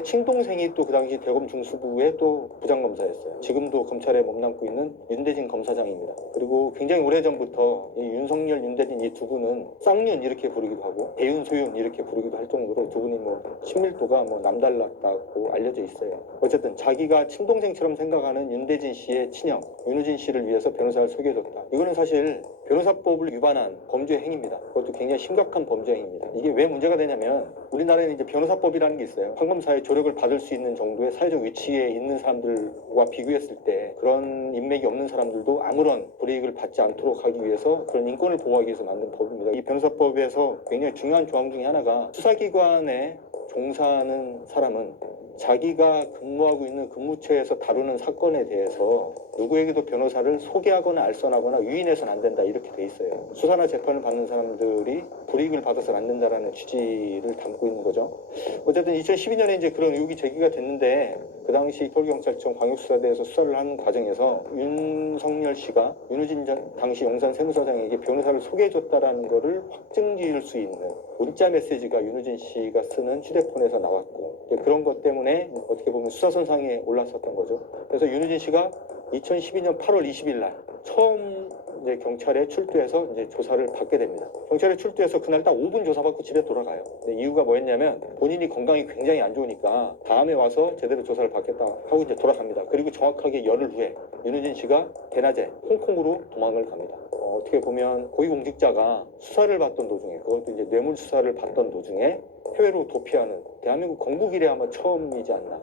친동생이 또 그 당시 대검 중수부의 또 부장검사였어요. 지금도 검찰에 몸담고 있는 윤대진 검사장입니다. 그리고 굉장히 오래전부터 이 윤석열, 윤대진 이 두 분은 쌍윤 이렇게 부르기도 하고 대윤, 소윤 이렇게 부르기도 할 정도로 두 분이 친밀도가 남달랐다고 알려져 있어요. 어쨌든 자기가 친동생처럼 생각하는 윤대진 씨의 친형 윤우진 씨를 위해서 변호사를 소개해줬다. 이거는 사실 변호사법을 위반한 범죄 행위입니다. 그것도 굉장히 심각한 범죄 행위입니다. 이게 왜 문제가 되냐면 우리나라에는 이제 변호사법이라는 게 있어요. 판검사의 조력을 받을 수 있는 정도의 사회적 위치에 있는 사람들과 비교했을 때 그런 인맥이 없는 사람들도 아무런 불이익을 받지 않도록 하기 위해서 그런 인권을 보호하기 위해서 만든 법입니다. 이 변호사법에서 굉장히 중요한 조항 중에 하나가 수사기관에 종사하는 사람은 자기가 근무하고 있는 근무처에서 다루는 사건에 대해서 누구에게도 변호사를 소개하거나 알선하거나 유인해서는 안 된다 이렇게 돼 있어요. 수사나 재판을 받는 사람들이 불이익을 받아서는 안 된다라는 취지를 담고 있는 거죠. 어쨌든 2012년에 이제 그런 의혹이 제기가 됐는데 그 당시 서울경찰청 광역수사대에서 수사를 하는 과정에서 윤석열 씨가 윤우진 당시 용산 세무서장에게 변호사를 소개해줬다라는 거를 확증 지을 수 있는 문자 메시지가 윤우진 씨가 쓰는 휴대폰에서 나왔고 그런 것 때문에 어떻게 보면 수사선상에 올랐었던 거죠. 그래서 윤우진 씨가 2012년 8월 20일 날 처음 이제 경찰에 출두해서 이제 조사를 받게 됩니다. 경찰에 출두해서 그날 딱 5분 조사받고 집에 돌아가요. 근데 이유가 뭐였냐면 본인이 건강이 굉장히 안 좋으니까 다음에 와서 제대로 조사를 받겠다 하고 이제 돌아갑니다. 그리고 정확하게 열흘 후에 윤우진 씨가 대낮에 홍콩으로 도망을 갑니다. 어떻게 보면 고위공직자가 수사를 받던 도중에 그것도 이제 뇌물 수사를 받던 도중에 해외로 도피하는 대한민국 건국 이래 아마 처음이지 않나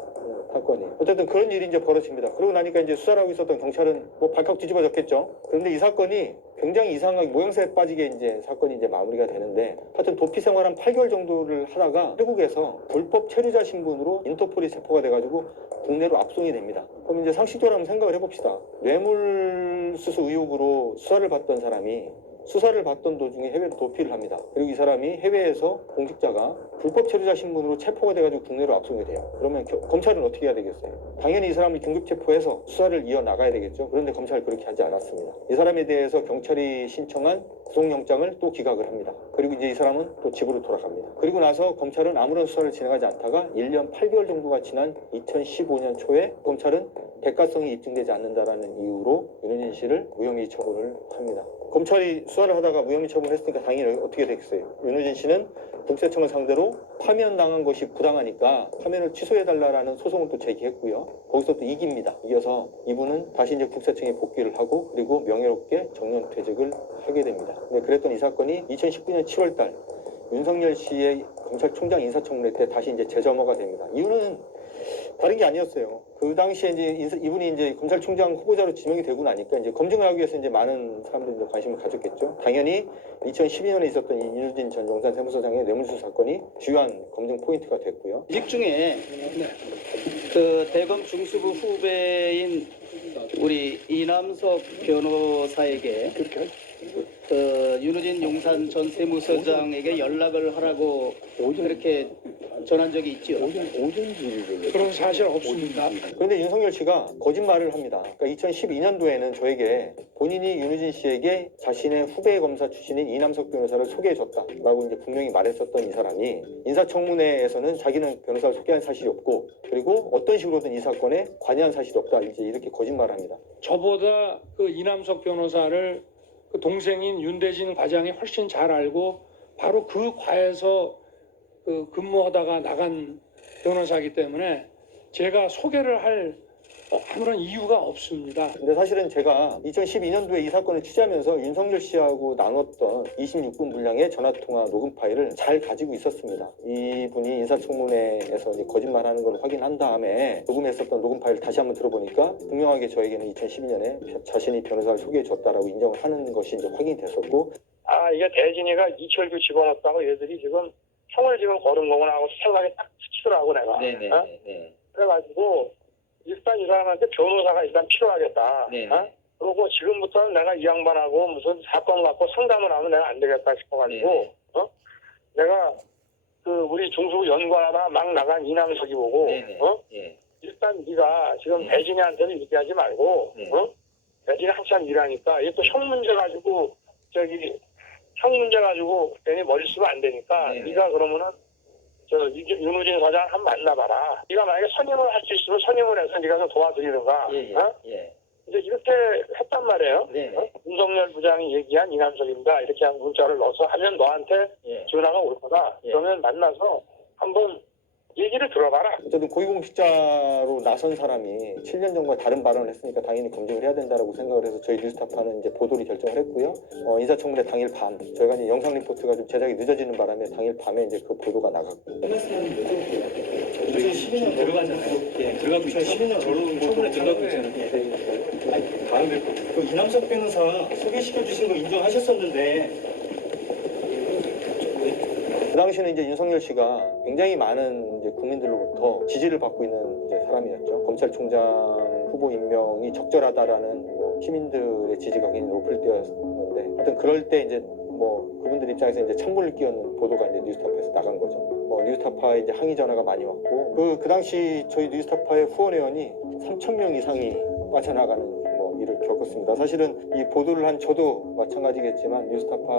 사건이. 어쨌든 그런 일이 이제 벌어집니다. 그러고 나니까 이제 수사를 하고 있었던 경찰은 발칵 뒤집어졌겠죠. 그런데 이 사건이 굉장히 이상하게 모양새에 빠지게 이제 사건이 이제 마무리가 되는데 하여튼 도피 생활 한 8개월 정도를 하다가 태국에서 불법 체류자 신분으로 인터폴이 체포가 돼가지고 국내로 압송이 됩니다. 그럼 이제 상식적으로 한번 생각을 해봅시다. 뇌물수수 의혹으로 수사를 받던 사람이 수사를 받던 도중에 해외로 도피를 합니다. 그리고 이 사람이 해외에서 공직자가 불법 체류자 신분으로 체포가 돼가지고 국내로 압송이 돼요. 그러면 검찰은 어떻게 해야 되겠어요? 당연히 이 사람을 긴급 체포해서 수사를 이어나가야 되겠죠. 그런데 검찰은 그렇게 하지 않았습니다. 이 사람에 대해서 경찰이 신청한 구속영장을 또 기각을 합니다. 그리고 이제 이 사람은 또 집으로 돌아갑니다. 그리고 나서 검찰은 아무런 수사를 진행하지 않다가 1년 8개월 정도가 지난 2015년 초에 검찰은 대가성이 입증되지 않는다라는 이유로 윤우진 씨를 무혐의 처분을 합니다. 검찰이 수사를 하다가 무혐의 처분했으니까 당연히 어떻게 되겠어요? 윤우진 씨는 국세청을 상대로 파면당한 것이 부당하니까 파면을 취소해달라는 소송을 또 제기했고요. 거기서 또 이깁니다. 이겨서 이분은 다시 이제 국세청에 복귀를 하고 그리고 명예롭게 정년퇴직을 하게 됩니다. 근데 그랬던 이 사건이 2019년 7월달 윤석열 씨의 검찰총장 인사청문회 때 다시 이제 재점화가 됩니다. 이유는 다른 게 아니었어요. 그 당시에 이제 이분이 이제 검찰총장 후보자로 지명이 되고 나니까 이제 검증을 하기 위해서 이제 많은 사람들이 관심을 가졌겠죠. 당연히 2012년에 있었던 이 윤우진 전 용산 세무서장의 뇌물수수 사건이 주요한 검증 포인트가 됐고요. 직 중에 그 대검 중수부 후배인 우리 이남석 변호사에게 윤우진 용산 전 세무서장에게 연락을 하라고 그렇게 전한 적이 있죠. 그런 사실 없습니다. 그런데 윤석열 씨가 거짓말을 합니다. 그러니까 2012년도에는 저에게 본인이 윤우진 씨에게 자신의 후배 검사 출신인 이남석 변호사를 소개해줬다라고 이제 분명히 말했었던 이 사람이 인사청문회에서는 자기는 변호사를 소개한 사실이 없고 그리고 어떤 식으로든 이 사건에 관여한 사실이 없다 이제 이렇게 거짓말을 합니다. 저보다 그 이남석 변호사를 그 동생인 윤대진 과장이 훨씬 잘 알고 바로 그 과에서 그 근무하다가 나간 변호사이기 때문에 제가 소개를 할 아무런 이유가 없습니다. 근데 사실은 제가 2012년도에 이 사건을 취재하면서 윤석열 씨하고 나눴던 26분 분량의 전화통화 녹음 파일을 잘 가지고 있었습니다. 이분이 인사청문회에서 이제 거짓말하는 걸 확인한 다음에 녹음했었던 녹음 파일을 다시 한번 들어보니까 분명하게 저에게는 2012년에 자신이 변호사를 소개해줬다라고 인정을 하는 것이 이제 확인이 됐었고 이게 대진이가 이철규 집어넣었다고 얘들이 지금 형을 지금 거는 거구나 하고 생각이 딱 스치더라고 내가. 네네. 그래가지고 일단 이 사람한테 변호사가 일단 필요하겠다. 네네. 그리고 지금부터는 내가 이 양반하고 무슨 사건 갖고 상담을 하면 내가 안 되겠다 싶어가지고 내가 그 우리 중수부 연구하다 막 나간 이남석이 보고 일단 네가 지금 대진이한테는 얘기하지 말고 대진이 한참 일하니까 이게 또 형 문제 가지고 형 문제 가지고 괜히 머리 쓰면 안 되니까 네가 그러면은 윤우진 사장 한번 만나봐라. 네가 만약에 선임을 할 수 있으면 선임을 해서 네가 좀 도와드리든가. 이제 이렇게 했단 말이에요. 윤석열 부장이 얘기한 이남석입니다. 이렇게 한 문자를 넣어서 하면 너한테 전화가 올 거다. 그러면 만나서 한번 얘기를 들어봐라. 어쨌든 고위공직자로 나선 사람이 7년 전과 다른 발언을 했으니까 당연히 검증을 해야 된다고 생각을 해서 저희 뉴스타파는 이제 보도를 결정을 했고요. 인사청문회 당일 밤 저희가 이제 영상 리포트가 좀 제작이 늦어지는 바람에 당일 밤에 이제 그 보도가 나갔고. 이제 12년 들어가잖아요. 들어가고 있죠. 12년 처분에 들어가고 있잖아요. 다음에 그 이남석 변호사 소개시켜 주신 거 인정하셨었는데 그 당시에는 이제 윤석열 씨가 굉장히 많은 이제 국민들로부터 지지를 받고 있는 이제 사람이었죠. 검찰총장 후보 임명이 적절하다라는 뭐 시민들의 지지가 굉장히 높을 때였는데, 하여튼 그럴 때 이제 뭐 그분들 입장에서 이제 찬물을 끼얹는 보도가 이제 뉴스타파에서 나간 거죠. 뉴스타파에 이제 항의 전화가 많이 왔고, 그 당시 저희 뉴스타파의 후원 회원이 3,000명 이상이 빠져나가는 일을 겪었습니다. 사실은 이 보도를 한 저도 마찬가지겠지만 뉴스타파